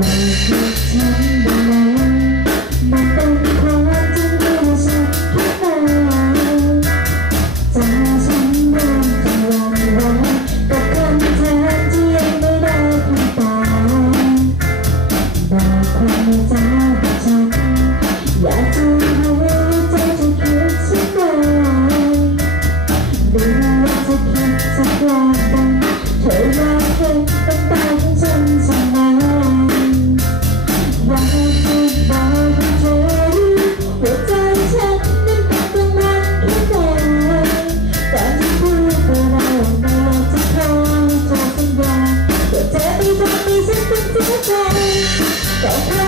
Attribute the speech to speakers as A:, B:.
A: Thank you. Chỗ